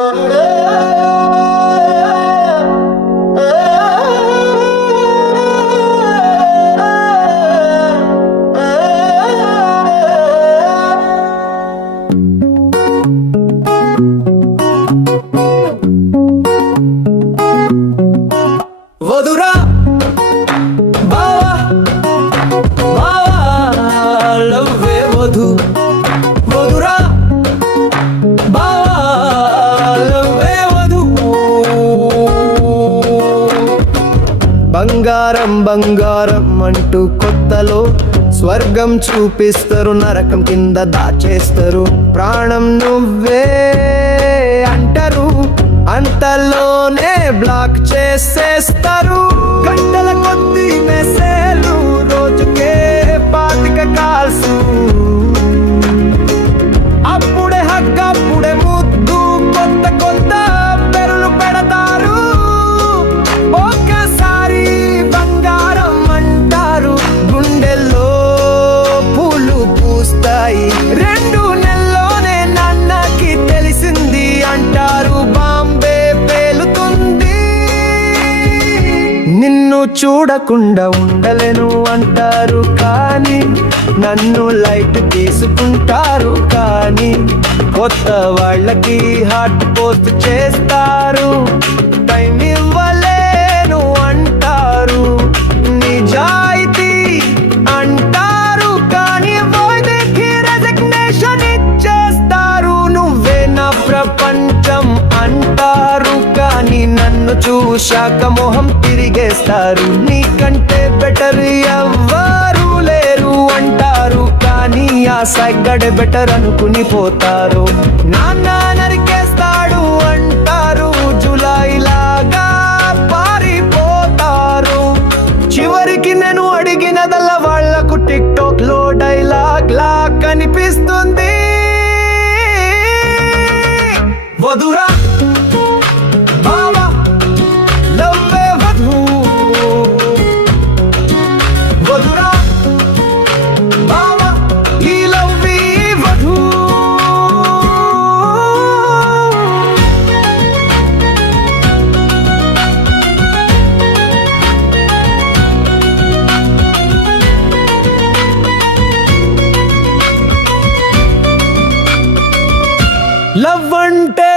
వధురా బావా బంగారం బంగారం అంటూ కొత్తలో స్వర్గం చూపిస్తారు నరకం కింద దాచేస్తారు. ప్రాణం నువ్వే అంటారు అంతలోనే బ్లాక్ చేసేస్తారు. గంటల కొద్ది మెసేజ్ చూడకుండా ఉండలేను అంటారు కానీ నన్ను లైట్ తీసుకుంటారు కానీ కొత్త వాళ్ళకి హార్ట్ పోస్ట్ చేస్తారు. చూశాక మొహం తిరిగేస్తారు. నీకంటే బెటర్ ఎవ్వరు లేరు అంటారు. కానీ ఆ సగ్గడ బెటర్ అనుకుని పోతారు. నాన్న నరికేస్తాడు అంటారు. జులై లాగా పారిపోతారు. చివరికి నేను అడిగినదల్లా వాళ్ళకు టిక్ టాక్లో డైలాగ్ లా కనిపిస్తుంది. వధురా ಲವ್ ಅಂಟೇ